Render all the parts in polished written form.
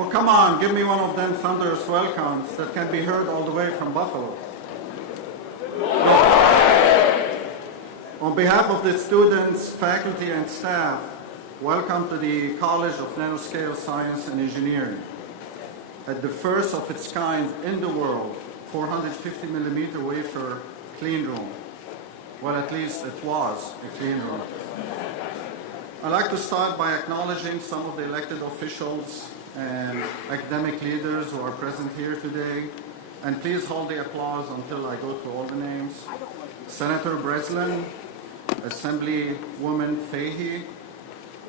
Oh, come on, give me one of them thunderous welcomes that can be heard all the way from Buffalo. On behalf of the students, faculty, and staff, welcome to the College of Nanoscale Science and Engineering. At the first of its kind in the world, 450 millimeter wafer clean room. Well, at least it was a clean room. I'd like to start by acknowledging some of the elected officials and academic leaders who are present here today. And please hold the applause until I go through all the names. Senator Breslin, Assemblywoman Fahey,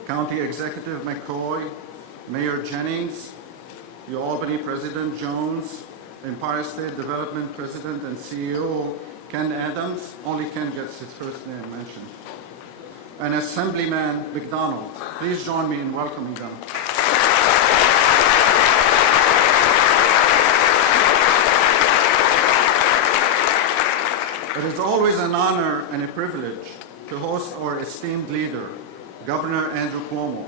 County Executive McCoy, Mayor Jennings, the Albany President Jones, Empire State Development President and CEO Ken Adams, only Ken gets his first name mentioned, and Assemblyman McDonald. Please join me in welcoming them. It is always an honor and a privilege to host our esteemed leader, Governor Andrew Cuomo,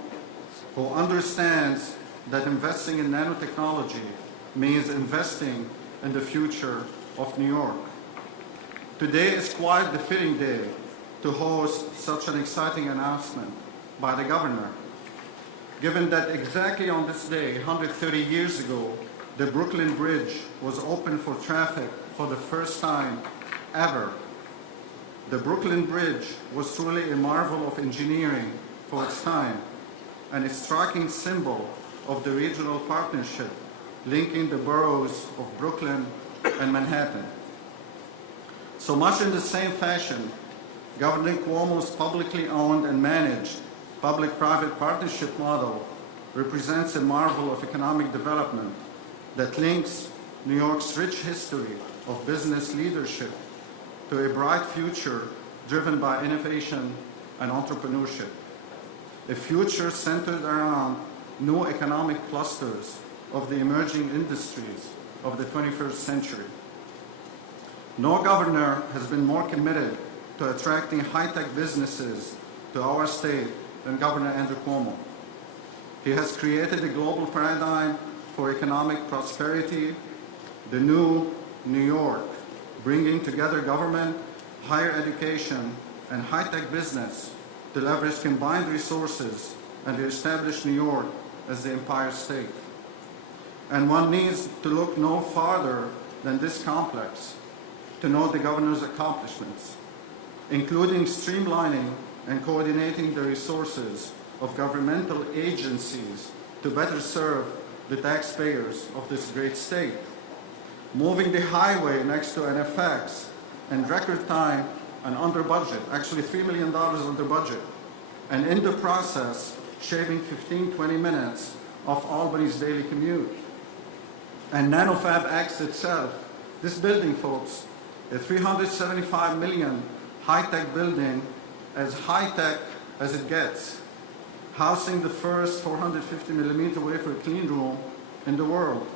who understands that investing in nanotechnology means investing in the future of New York. Today is quite the fitting day to host such an exciting announcement by the governor, given that exactly on this day, 130 years ago, the Brooklyn Bridge was open for traffic for the first time ever. The Brooklyn Bridge was truly a marvel of engineering for its time and a striking symbol of the regional partnership linking the boroughs of Brooklyn and Manhattan. So much in the same fashion, Governor Cuomo's publicly owned and managed public-private partnership model represents a marvel of economic development that links New York's rich history of business leadership to a bright future driven by innovation and entrepreneurship, a future centered around new economic clusters of the emerging industries of the 21st century. No governor has been more committed to attracting high-tech businesses to our state than Governor Andrew Cuomo. He has created a global paradigm for economic prosperity, the new New York, bringing together government, higher education, and high-tech business to leverage combined resources and to establish New York as the Empire State. And one needs to look no farther than this complex to know the governor's accomplishments, including streamlining and coordinating the resources of governmental agencies to better serve the taxpayers of this great state, moving the highway next to NFX in record time and under budget, actually $3 million under budget, and in the process, shaving 15-20 minutes off Albany's daily commute. And NanoFab X itself, this building, folks, a $375 million high-tech building, as high-tech as it gets, housing the first 450 millimeter wafer clean room in the world.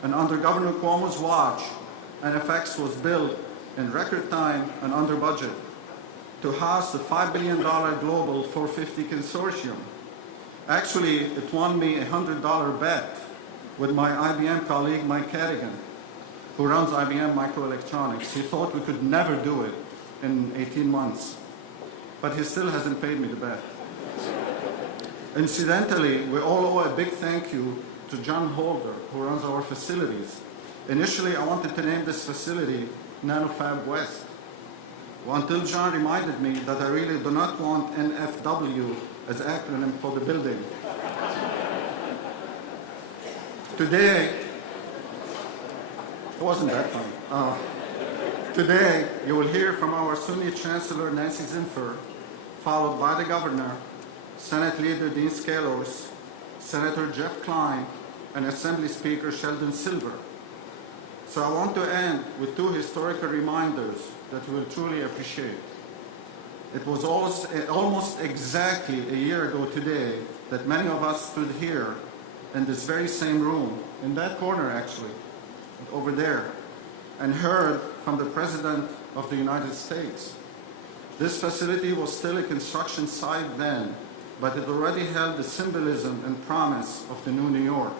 And under Governor Cuomo's watch, NFX was built in record time and under budget to house the $5 billion global 450 consortium. Actually, it won me a $100 bet with my IBM colleague, Mike Cadigan, who runs IBM Microelectronics. He thought we could never do it in 18 months, but he still hasn't paid me the bet. Incidentally, we all owe a big thank you to John Holder, who runs our facilities. Initially, I wanted to name this facility NanoFab West, until John reminded me that I really do not want NFW as acronym for the building. Today, it wasn't that fun. Today, you will hear from our SUNY Chancellor Nancy Zinfer, followed by the Governor, Senate Leader Dean Skelos, Senator Jeff Klein, and Assembly Speaker Sheldon Silver. So I want to end with two historical reminders that you will truly appreciate. It was almost exactly a year ago today that many of us stood here in this very same room, in that corner actually, over there, and heard from the President of the United States. This facility was still a construction site then, but it already held the symbolism and promise of the new New York.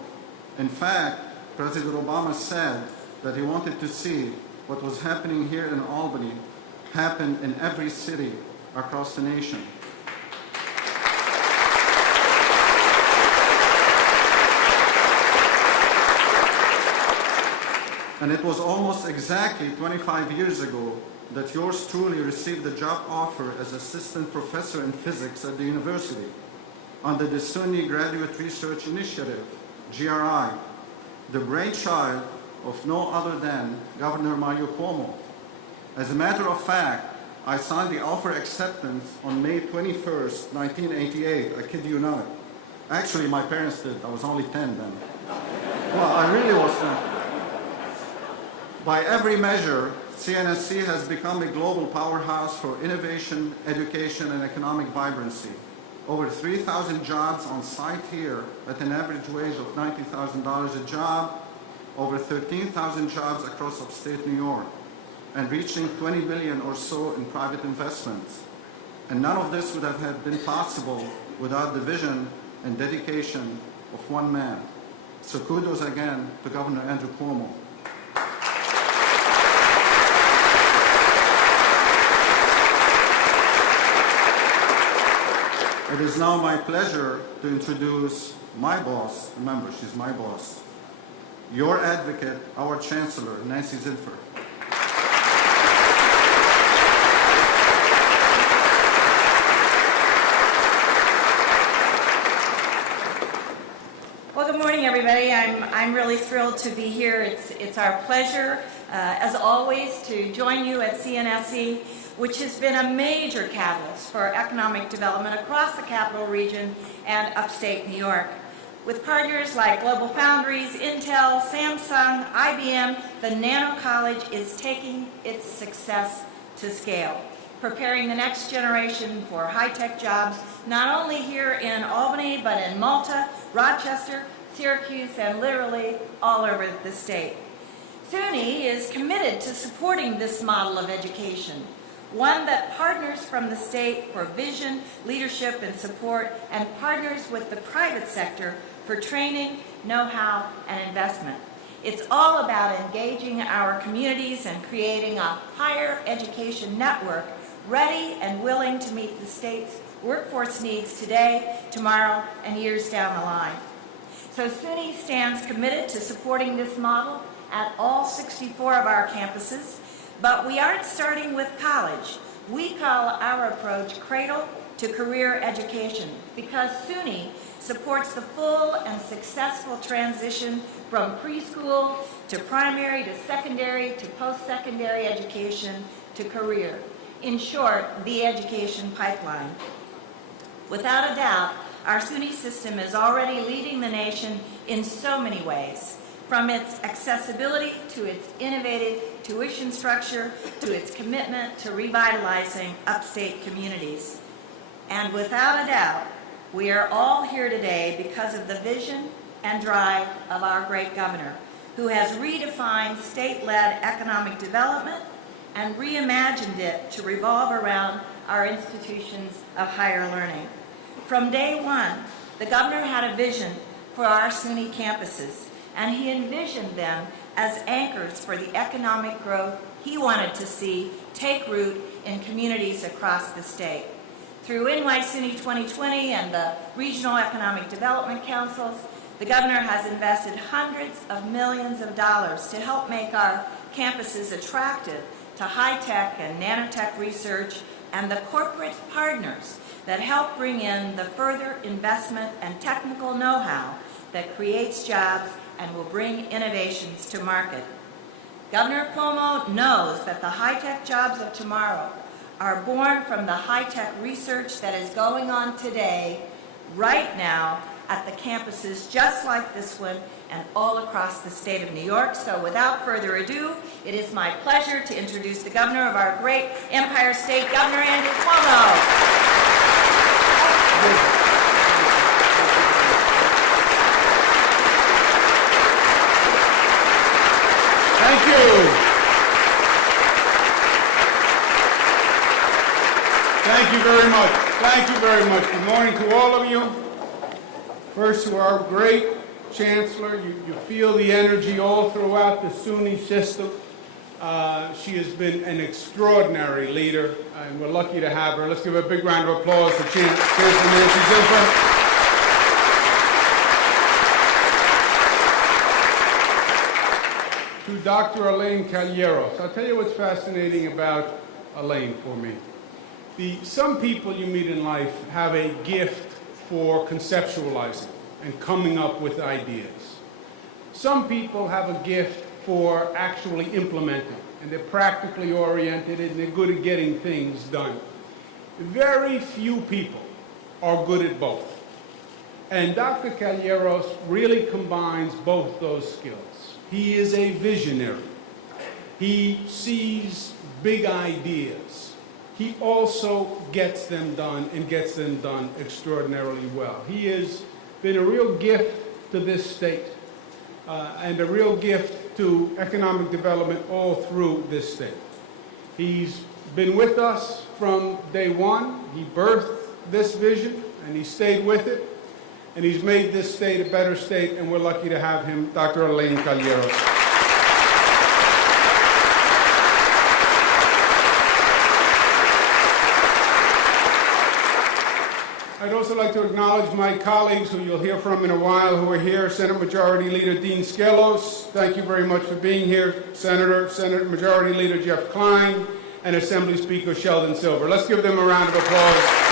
In fact, President Obama said that he wanted to see what was happening here in Albany happen in every city across the nation. And it was almost exactly 25 years ago that yours truly received a job offer as assistant professor in physics at the university under the SUNY Graduate Research Initiative, GRI, the brainchild of no other than Governor Mario Cuomo. As a matter of fact, I signed the offer acceptance on May 21st, 1988. I kid you not. Actually, my parents did. I was only 10 then. Well, I really was 10. By every measure, CNSC has become a global powerhouse for innovation, education, and economic vibrancy. Over 3,000 jobs on site here at an average wage of $90,000 a job, over 13,000 jobs across upstate New York, and reaching $20 billion or so in private investments. And none of this would have been possible without the vision and dedication of one man. So kudos again to Governor Andrew Cuomo. It is now my pleasure to introduce my boss. Remember, she's my boss. Your advocate, our Chancellor, Nancy Zilfer. Well, good morning, everybody. I'm really thrilled to be here. It's our pleasure, as always, to join you at CNSC, which has been a major catalyst for economic development across the Capital Region and upstate New York. With partners like Global Foundries, Intel, Samsung, IBM, the Nano College is taking its success to scale, preparing the next generation for high-tech jobs, not only here in Albany, but in Malta, Rochester, Syracuse, and literally all over the state. SUNY is committed to supporting this model of education, one that partners from the state for vision, leadership, and support, and partners with the private sector for training, know-how, and investment. It's all about engaging our communities and creating a higher education network ready and willing to meet the state's workforce needs today, tomorrow, and years down the line. So SUNY stands committed to supporting this model at all 64 of our campuses. But we aren't starting with college. We call our approach cradle to career education because SUNY supports the full and successful transition from preschool to primary to secondary to post-secondary education to career. In short, the education pipeline. Without a doubt, our SUNY system is already leading the nation in so many ways, from its accessibility to its innovative tuition structure to its commitment to revitalizing upstate communities. And without a doubt, we are all here today because of the vision and drive of our great governor, who has redefined state-led economic development and reimagined it to revolve around our institutions of higher learning. From day one, the governor had a vision for our SUNY campuses, and he envisioned them as anchors for the economic growth he wanted to see take root in communities across the state. Through SUNY 2020 and the Regional Economic Development Councils, the governor has invested hundreds of millions of dollars to help make our campuses attractive to high-tech and nanotech research and the corporate partners that help bring in the further investment and technical know-how that creates jobs and will bring innovations to market. Governor Cuomo knows that the high-tech jobs of tomorrow are born from the high-tech research that is going on today, right now, at the campuses just like this one and all across the state of New York. So without further ado, it is my pleasure to introduce the governor of our great Empire State, Governor Andrew Cuomo. Thank you. Thank you very much. Thank you very much. Good morning to all of you. First, to our great Chancellor. You feel the energy all throughout the SUNY system. She has been an extraordinary leader, and we're lucky to have her. Let's give a big round of applause for Chancellor Nancy Zilfer. To Dr. Elaine Calleros. I'll tell you what's fascinating about Elaine for me. Some people you meet in life have a gift for conceptualizing and coming up with ideas. Some people have a gift for actually implementing, and they're practically oriented and they're good at getting things done. Very few people are good at both. And Dr. Calleros really combines both those skills. He is a visionary. He sees big ideas. He also gets them done and gets them done extraordinarily well. He has been a real gift to this state and a real gift to economic development all through this state. He's been with us from day one. He birthed this vision and he stayed with it. And he's made this state a better state, and we're lucky to have him, Dr. Elaine Calleros. I'd also like to acknowledge my colleagues who you'll hear from in a while who are here. Senate Majority Leader Dean Skelos, thank you very much for being here. Senate Majority Leader Jeff Klein, and Assembly Speaker Sheldon Silver. Let's give them a round of applause.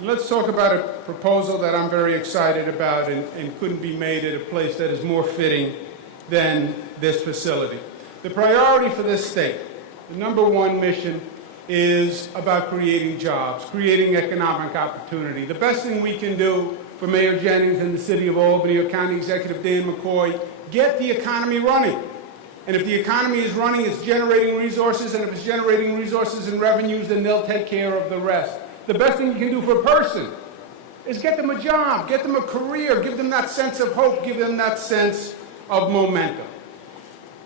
Let's talk about a proposal that I'm very excited about and couldn't be made at a place that is more fitting than this facility. The priority for this state, the number one mission, is about creating jobs, creating economic opportunity. The best thing we can do for Mayor Jennings and the City of Albany or County Executive Dan McCoy, get the economy running. And if the economy is running, it's generating resources, and if it's generating resources and revenues, then they'll take care of the rest. The best thing you can do for a person is get them a job, get them a career, give them that sense of hope, give them that sense of momentum.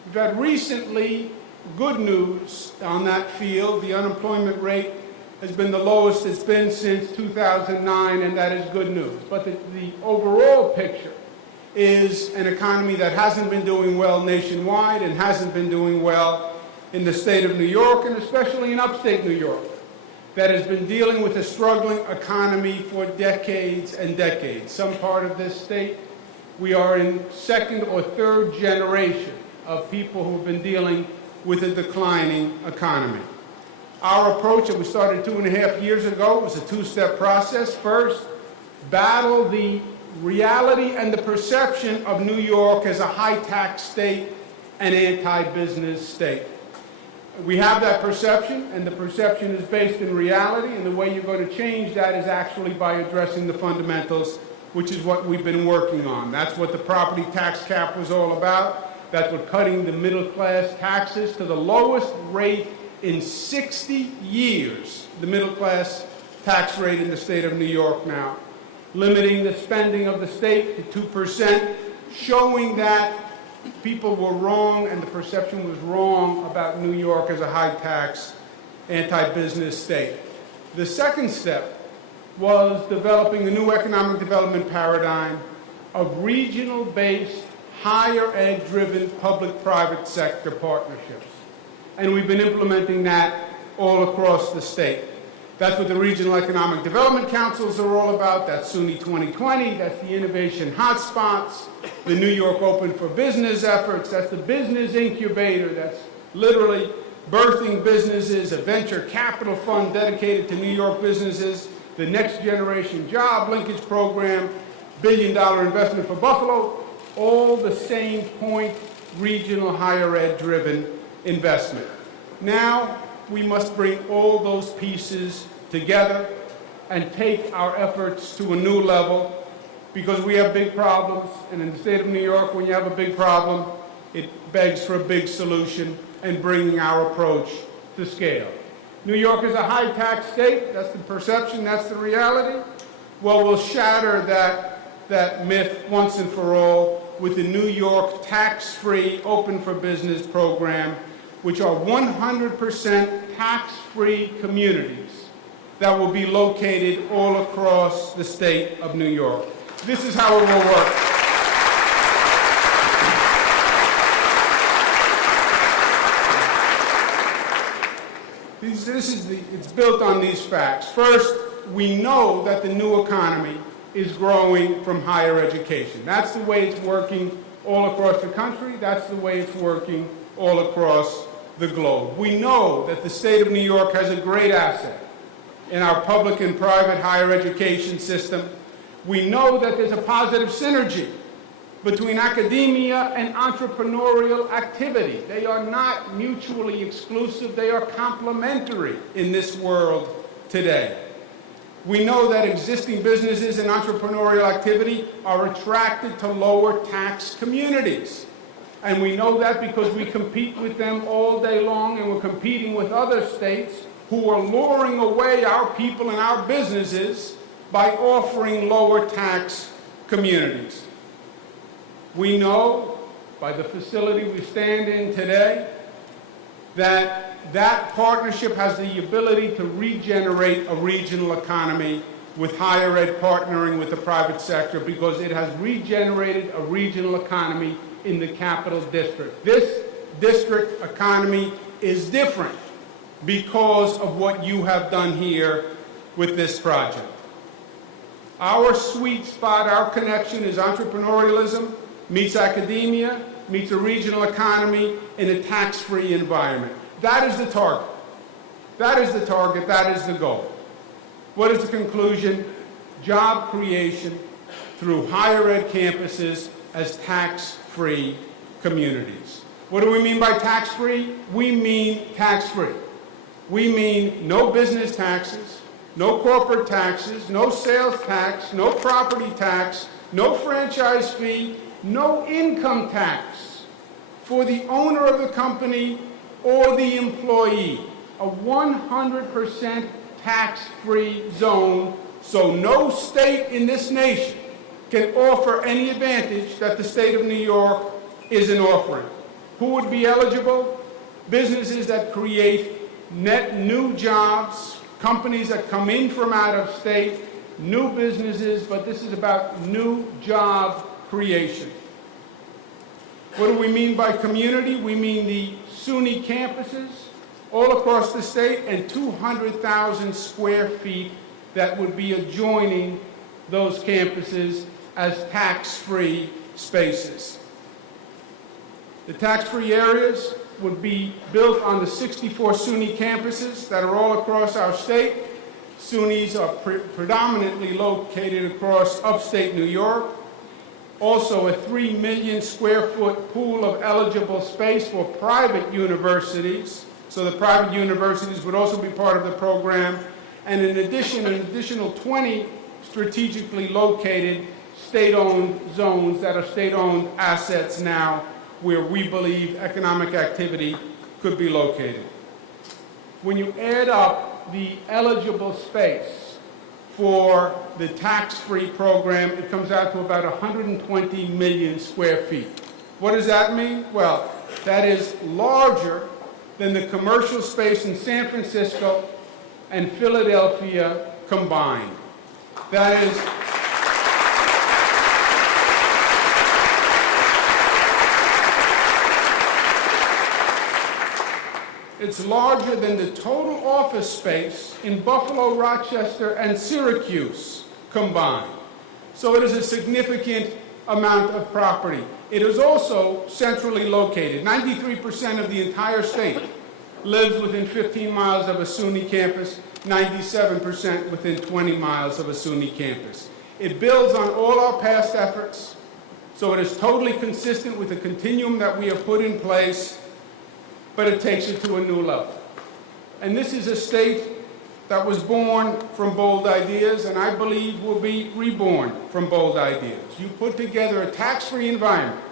We've had recently good news on that field. The unemployment rate has been the lowest it's been since 2009, and that is good news. But the overall picture is an economy that hasn't been doing well nationwide and hasn't been doing well in the state of New York, and especially in upstate New York, that has been dealing with a struggling economy for decades and decades. Some part of this state, we are in second or third generation of people who have been dealing with a declining economy. Our approach that we started 2.5 years ago was a two-step process. First, battle the reality and the perception of New York as a high-tax state and anti-business state. We have that perception, and the perception is based in reality, and the way you're going to change that is actually by addressing the fundamentals, which is what we've been working on. That's what the property tax cap was all about. That's what cutting the middle-class taxes to the lowest rate in 60 years, the middle-class tax rate in the state of New York now. Limiting the spending of the state to 2%, showing that people were wrong and the perception was wrong about New York as a high-tax, anti-business state. The second step was developing a new economic development paradigm of regional-based, higher ed-driven public-private sector partnerships. And we've been implementing that all across the state. That's what the Regional Economic Development Councils are all about. That's SUNY 2020. That's the innovation hotspots, the New York Open for Business efforts. That's the business incubator. That's literally birthing businesses, a venture capital fund dedicated to New York businesses, the Next Generation Job Linkage Program, billion-dollar investment for Buffalo, all the same point, regional higher ed-driven investment. Now, we must bring all those pieces together and take our efforts to a new level, because we have big problems, and in the state of New York, when you have a big problem, it begs for a big solution and bringing our approach to scale. New York is a high-tax state. That's the perception. That's the reality. Well, we'll shatter that myth once and for all with the New York tax-free, open-for-business program, which are 100% tax-free communities that will be located all across the state of New York. This is how it will work. It's built on these facts. First, we know that the new economy is growing from higher education. That's the way it's working all across the country. That's the way it's working all across the globe. We know that the state of New York has a great asset in our public and private higher education system. We know that there's a positive synergy between academia and entrepreneurial activity. They are not mutually exclusive, they are complementary in this world today. We know that existing businesses and entrepreneurial activity are attracted to lower tax communities. And we know that because we compete with them all day long, and we're competing with other states who are luring away our people and our businesses by offering lower tax communities. We know, by the facility we stand in today, that that partnership has the ability to regenerate a regional economy with higher ed partnering with the private sector, because it has regenerated a regional economy in the Capital District. This district economy is different because of what you have done here with this project. Our sweet spot, our connection is entrepreneurialism meets academia, meets a regional economy in a tax-free environment. That is the target. That is the target. That is the goal. What is the conclusion? Job creation through higher ed campuses as tax-free communities. What do we mean by tax-free? We mean tax-free. We mean no business taxes, no corporate taxes, no sales tax, no property tax, no franchise fee, no income tax for the owner of the company or the employee. A 100% tax-free zone, so no state in this nation can offer any advantage that the state of New York isn't offering. Who would be eligible? Businesses that create net new jobs, companies that come in from out of state, new businesses, but this is about new job creation. What do we mean by community? We mean the SUNY campuses all across the state and 200,000 square feet that would be adjoining those campuses as tax-free spaces. The tax-free areas would be built on the 64 SUNY campuses that are all across our state. SUNYs are predominantly located across upstate New York. Also, a 3 million square foot pool of eligible space for private universities. So the private universities would also be part of the program. And in addition, an additional 20 strategically located state-owned zones that are state-owned assets now, where we believe economic activity could be located. When you add up the eligible space for the tax-free program, it comes out to about 120 million square feet. What does that mean? Well, that is larger than the commercial space in San Francisco and Philadelphia combined. That is it's larger than the total office space in Buffalo, Rochester, and Syracuse combined. So it is a significant amount of property. It is also centrally located. 93% of the entire state lives within 15 miles of a SUNY campus, 97% within 20 miles of a SUNY campus. It builds on all our past efforts, so it is totally consistent with the continuum that we have put in place, but it takes it to a new level. And this is a state that was born from bold ideas, and I believe will be reborn from bold ideas. You put together a tax-free environment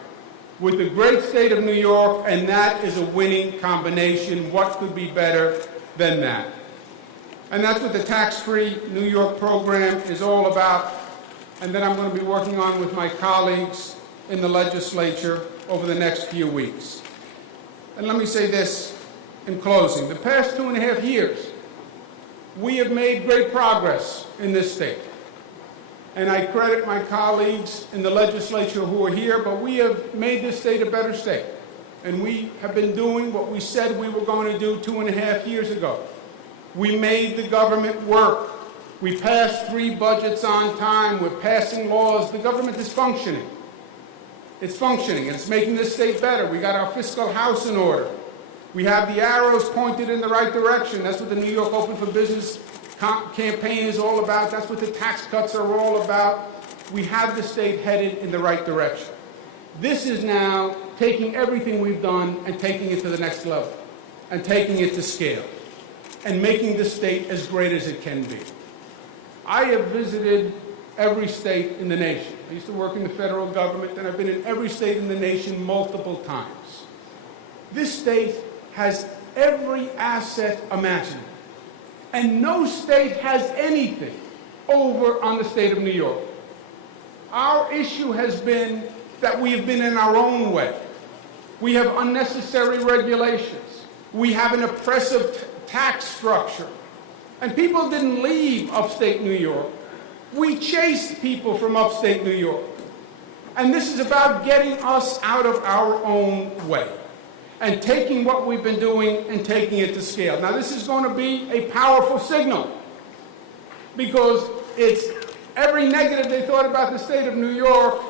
with the great state of New York, and that is a winning combination. What could be better than that? And that's what the tax-free New York program is all about, and that I'm going to be working on with my colleagues in the legislature over the next few weeks. And let me say this in closing. The past 2.5 years we have made great progress in this state. And I credit my colleagues in the legislature who are here, but we have made this state a better state. And we have been doing what we said we were going to do 2.5 years ago. We made the government work. We passed 3 budgets on time. We're passing laws. The government is functioning. It's functioning, and it's making this state better. We got our fiscal house in order. We have the arrows pointed in the right direction. That's what the New York Open for Business campaign is all about. That's what the tax cuts are all about. We have the state headed in the right direction. This is now taking everything we've done and taking it to the next level, and taking it to scale, and making the state as great as it can be. I have visited every state in the nation. I used to work in the federal government, and I've been in every state in the nation multiple times. This state has every asset imaginable, and no state has anything over on the state of New York. Our issue has been that we have been in our own way. We have unnecessary regulations. We have an oppressive tax structure. And people didn't leave upstate New York. We chased people from upstate New York. And this is about getting us out of our own way and taking what we've been doing and taking it to scale. Now, this is going to be a powerful signal, because it's every negative they thought about the state of New York,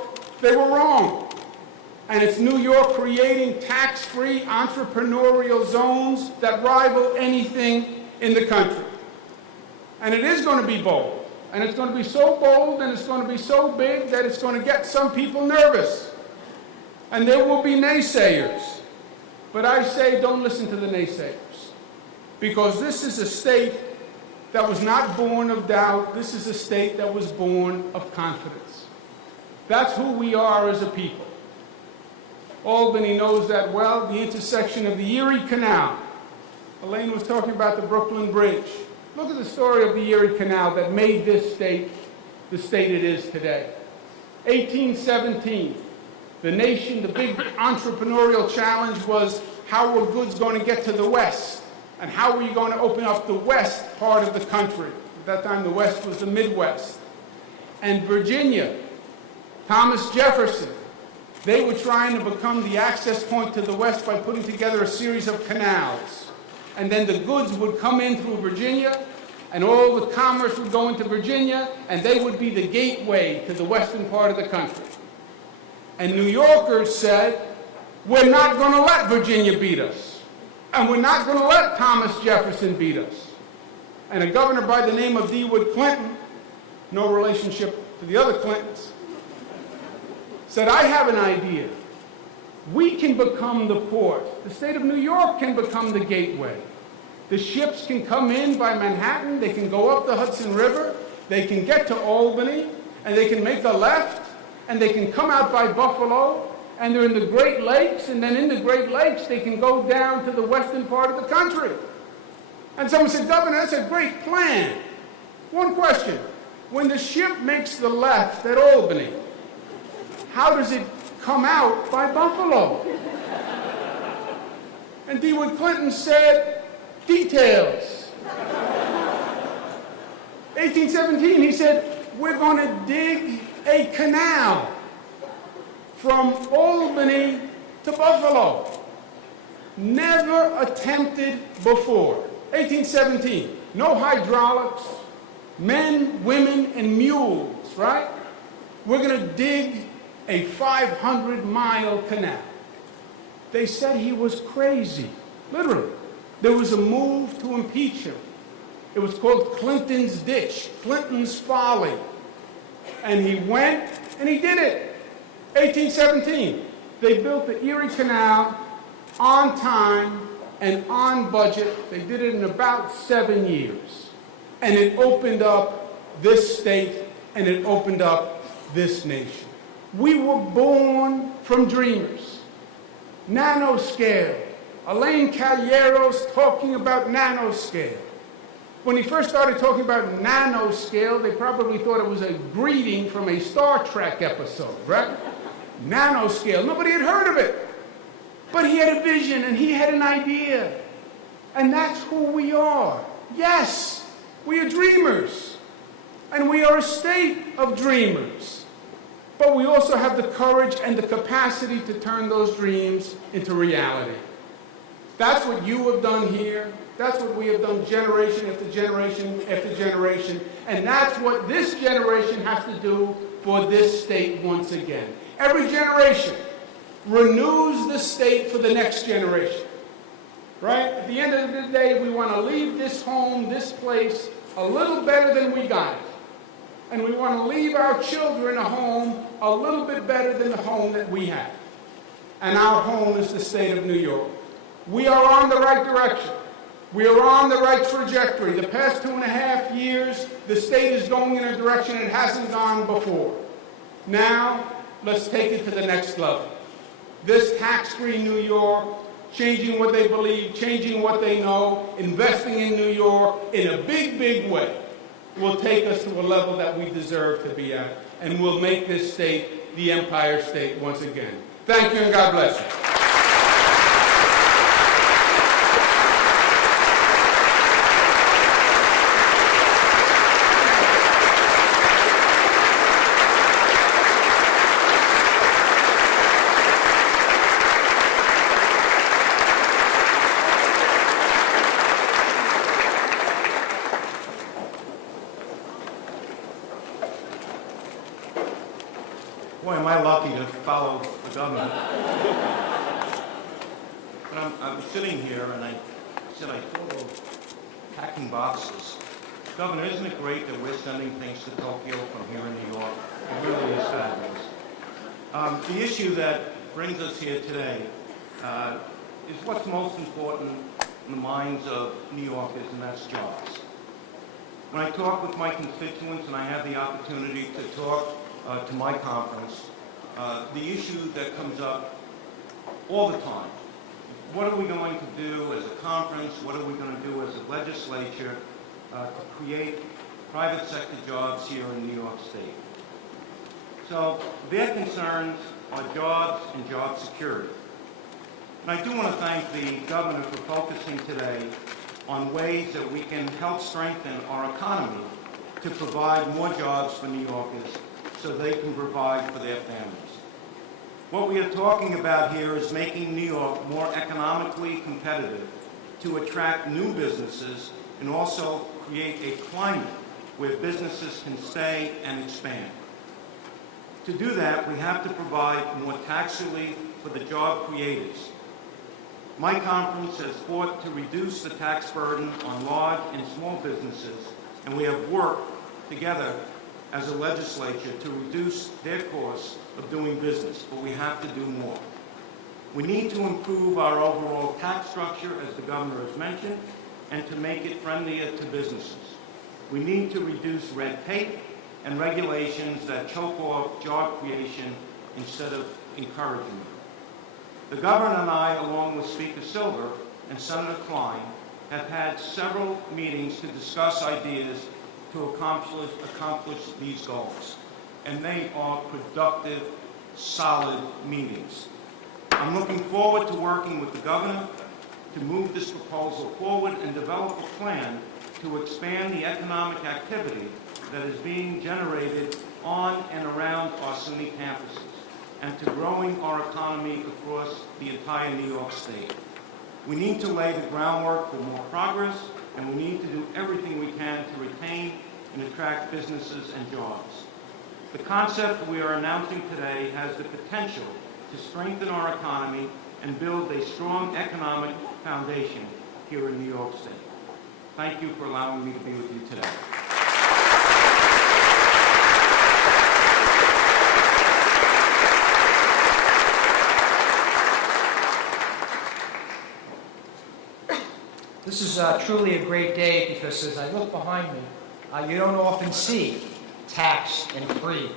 they were wrong. And it's New York creating tax-free entrepreneurial zones that rival anything in the country. And it is going to be bold. And it's going to be so bold and it's going to be so big that it's going to get some people nervous. And there will be naysayers. But I say don't listen to the naysayers. Because this is a state that was not born of doubt. This is a state that was born of confidence. That's who we are as a people. Albany knows that well, the intersection of the Erie Canal. Elaine was talking about the Brooklyn Bridge. Look at the story of the Erie Canal that made this state the state it is today. 1817, the nation, the big entrepreneurial challenge was how were goods going to get to the West? And how were you going to open up the West part of the country? At that time, the West was the Midwest. And Virginia, Thomas Jefferson, they were trying to become the access point to the West by putting together a series of canals. And then the goods would come in through Virginia, and all the commerce would go into Virginia, and they would be the gateway to the western part of the country. And New Yorkers said, we're not going to let Virginia beat us, and we're not going to let Thomas Jefferson beat us. And a governor by the name of DeWitt Clinton, no relationship to the other Clintons, said, I have an idea. We can become the port. The state of New York can become the gateway. The ships can come in by Manhattan. They can go up the Hudson River. They can get to Albany, and they can make a left, and they can come out by Buffalo, and they're in the Great Lakes, and then in the Great Lakes, they can go down to the western part of the country. And someone said, Governor, that's a great plan. One question. When the ship makes the left at Albany, how does it come out by Buffalo? And DeWitt Clinton said, details. 1817, he said, we're going to dig a canal from Albany to Buffalo. Never attempted before. 1817, no hydraulics, men, women, and mules, right? We're going to dig a 500-mile canal. They said he was crazy, literally. There was a move to impeach him. It was called Clinton's Ditch, Clinton's Folly. And he went and he did it. 1817, they built the Erie Canal on time and on budget. They did it in about 7 years. And it opened up this state and it opened up this nation. We were born from dreamers. Nanoscale. Elaine Callero's talking about nanoscale. When he first started talking about nanoscale, they probably thought it was a greeting from a Star Trek episode, right? Nanoscale. Nobody had heard of it. But he had a vision and he had an idea. And that's who we are. Yes, We are dreamers, and we are a state of dreamers. But we also have the courage and the capacity to turn those dreams into reality. That's what you have done here. That's what we have done generation after generation after generation. And that's what this generation has to do for this state once again. Every generation renews the state for the next generation. Right? At the end of the day, we want to leave this home, this place, a little better than we got it. And we want to leave our children a home a little bit better than the home that we have. And our home is the state of New York. We are on the right direction. We are on the right trajectory. The past 2.5 years, the state is going in a direction it hasn't gone before. Now, let's take it to the next level. This tax-free New York, changing what they believe, changing what they know, investing in New York in a big, big way, will take us to a level that we deserve to be at, and will make this state the Empire State once again. Thank you, and God bless you. Boy, am I lucky to follow the governor. But I'm sitting here and I said I thought of packing boxes. Governor, isn't it great that we're sending things to Tokyo from here in New York? It really is fabulous. The issue that brings us here today is what's most important in the minds of New Yorkers, and that's jobs. When I talk with my constituents and I have the opportunity to talk to my conference, the issue that comes up all the time, what are we going to do as a conference, what are we going to do as a legislature to create private sector jobs here in New York State? So their concerns are jobs and job security. And I do want to thank the governor for focusing today on ways that we can help strengthen our economy to provide more jobs for New Yorkers so they can provide for their families. What we are talking about here is making New York more economically competitive to attract new businesses and also create a climate where businesses can stay and expand. To do that, we have to provide more tax relief for the job creators. My conference has fought to reduce the tax burden on large and small businesses, and we have worked together as a legislature to reduce their costs of doing business, but we have to do more. We need to improve our overall tax structure, as the governor has mentioned, and to make it friendlier to businesses. We need to reduce red tape and regulations that choke off job creation instead of encouraging it. The governor and I, along with Speaker Silver and Senator Klein, have had several meetings to discuss ideas to accomplish these goals. And they are productive, solid meetings. I'm looking forward to working with the governor to move this proposal forward and develop a plan to expand the economic activity that is being generated on and around our SUNY campuses, and to growing our economy across the entire New York State. We need to lay the groundwork for more progress, and we need to do everything we can to retain and attract businesses and jobs. The concept we are announcing today has the potential to strengthen our economy and build a strong economic foundation here in New York State. Thank you for allowing me to be with you today. This is truly a great day because as I look behind me, you don't often see tax and free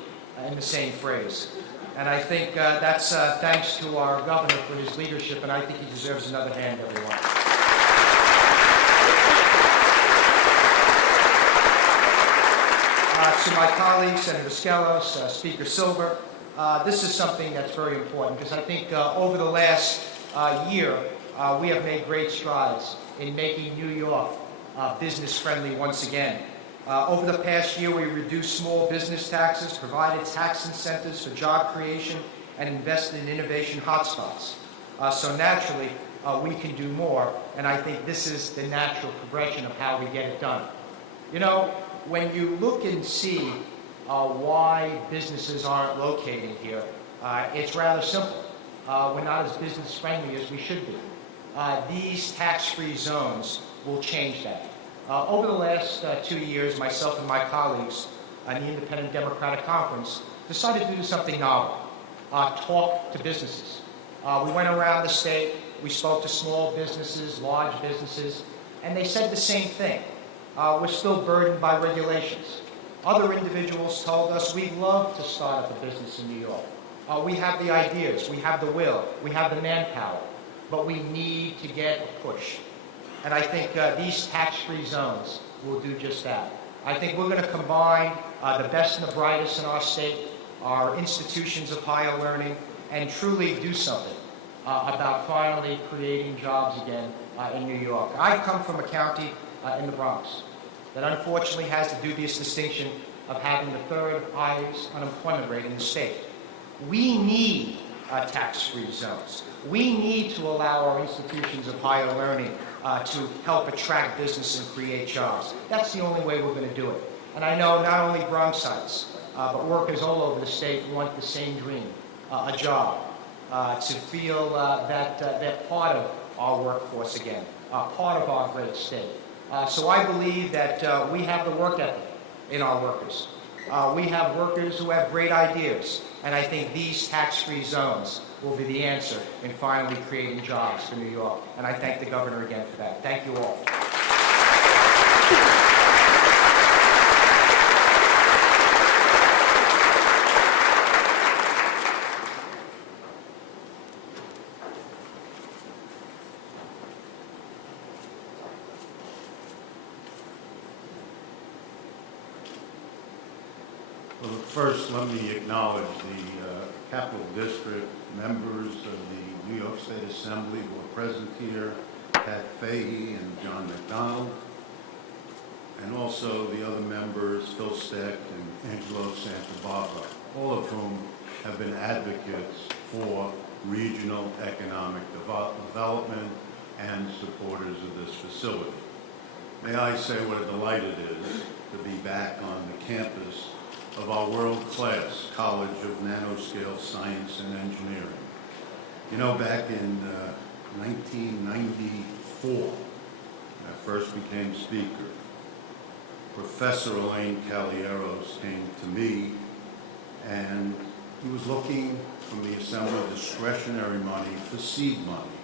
in the same phrase. And I think that's thanks to our governor for his leadership, and I think he deserves another hand, everyone. To my colleagues, Senator Skelos, Speaker Silver, this is something that's very important because I think over the last year, we have made great strides in making New York business-friendly once again. Over the past year, we reduced small business taxes, provided tax incentives for job creation, and invested in innovation hotspots. So naturally, we can do more, and I think this is the natural progression of how we get it done. You know, when you look and see why businesses aren't located here, it's rather simple. We're not as business-friendly as we should be. These tax-free zones will change that. Over the last 2 years, myself and my colleagues on the Independent Democratic Conference decided to do something novel, talk to businesses. We went around the state, we spoke to small businesses, large businesses, and they said the same thing. We're still burdened by regulations. Other individuals told us we'd love to start up a business in New York. We have the ideas, we have the will, we have the manpower, but we need to get a push. And I think these tax-free zones will do just that. I think we're going to combine the best and the brightest in our state, our institutions of higher learning, and truly do something about finally creating jobs again in New York. I come from a county in the Bronx that unfortunately has the dubious distinction of having the third highest unemployment rate in the state. We need tax-free zones. We need to allow our institutions of higher learning to help attract business and create jobs. That's the only way we're going to do it. And I know not only Bronxites, but workers all over the state want the same dream, a job, to feel that they're part of our workforce again, part of our great state. So I believe that we have the work ethic in our workers. We have workers who have great ideas, and I think these tax-free zones will be the answer in finally creating jobs for New York. And I thank the governor again for that. Thank you all. Well, first, let me acknowledge the Capital District members of the New York State Assembly who are present here, Pat Fahey and John McDonald, and also the other members, Phil Steck and Angelo Santabarbara, all of whom have been advocates for regional economic development and supporters of this facility. May I say what a delight it is to be back on the campus of our world-class College of Nanoscale Science and Engineering. You know, back in 1994, when I first became speaker, Professor Elaine Calieros came to me, and he was looking from the Assembly discretionary money for seed money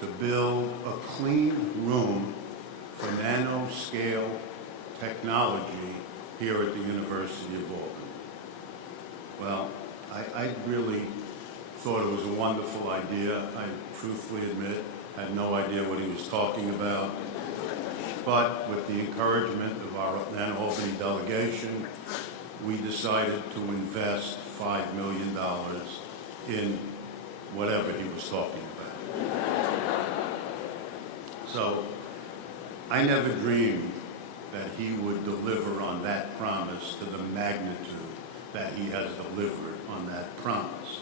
to build a clean room for nanoscale technology here at the University of Albany. Well, I really thought it was a wonderful idea. I truthfully admit, had no idea what he was talking about. But with the encouragement of our then Albany delegation, we decided to invest $5 million in whatever he was talking about. So I never dreamed that he would deliver on that promise to the magnitude that he has delivered on that promise.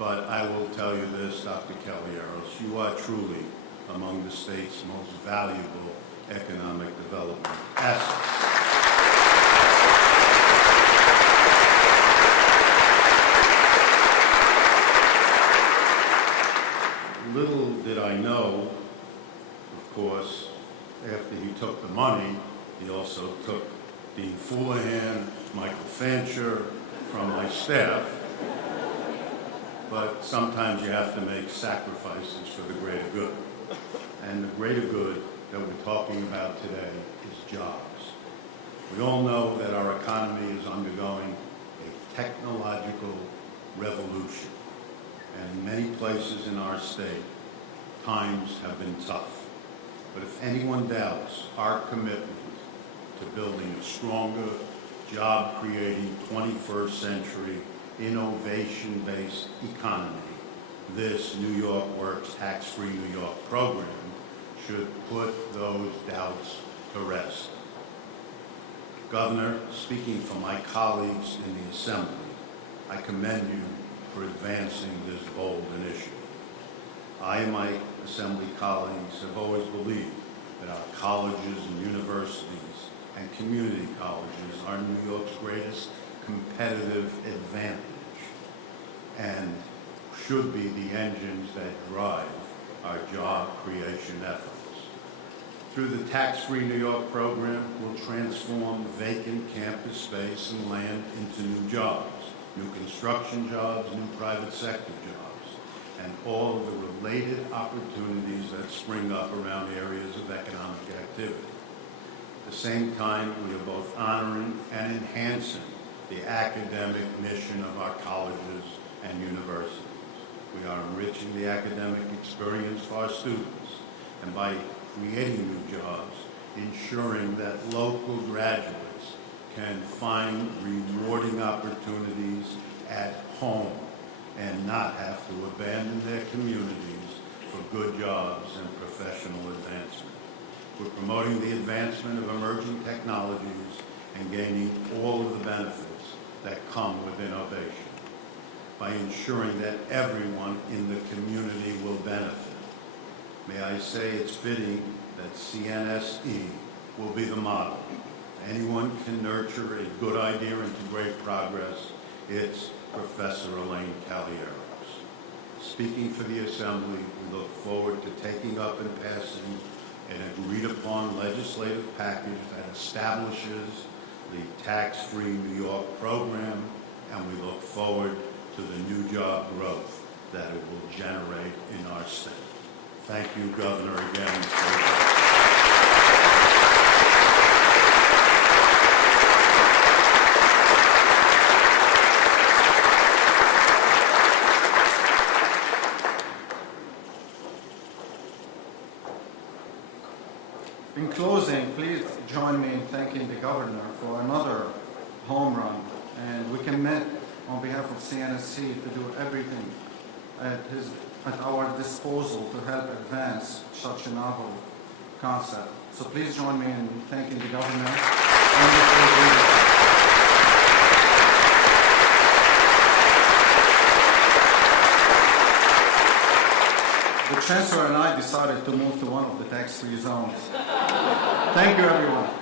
But I will tell you this, Dr. Calieros, you are truly among the state's most valuable economic development assets. Little did I know, of course, after he took the money, he also took Dean Foulahan, Michael Fancher from my staff. But sometimes you have to make sacrifices for the greater good. And the greater good that we're talking about today is jobs. We all know that our economy is undergoing a technological revolution. And in many places in our state, times have been tough. But if anyone doubts our commitment to building a stronger, job-creating, 21st century, innovation-based economy, this New York Works tax-free New York program should put those doubts the rest. Governor, speaking for my colleagues in the Assembly, I commend you for advancing this bold initiative. I and my Assembly colleagues have always believed that our colleges and universities and community colleges are New York's greatest competitive advantage and should be the engines that drive our job creation efforts. Through the Tax-Free New York program, we'll transform vacant campus space and land into new jobs, new construction jobs, new private sector jobs, and all of the related opportunities that spring up around areas of economic activity. At the same time, we are both honoring and enhancing the academic mission of our colleges and universities. We are enriching the academic experience for our students, and by creating new jobs, ensuring that local graduates can find rewarding opportunities at home and not have to abandon their communities for good jobs and professional advancement. We're promoting the advancement of emerging technologies and gaining all of the benefits that come with innovation by ensuring that everyone in the community will benefit. May I say it's fitting that CNSE will be the model. If anyone can nurture a good idea into great progress, it's Professor Elaine Calieros. Speaking for the Assembly, we look forward to taking up and passing an agreed-upon legislative package that establishes the Tax-Free New York program, and we look forward to the new job growth that it will generate in our state. Thank you, Governor, again. In closing, please join me in thanking the Governor for another home run, and we commit on behalf of CNSC to do everything at our disposal to help advance such a novel concept. So please join me in thanking the Governor and the state leadership. The Chancellor and I decided to move to one of the tax-free zones. Thank you, everyone.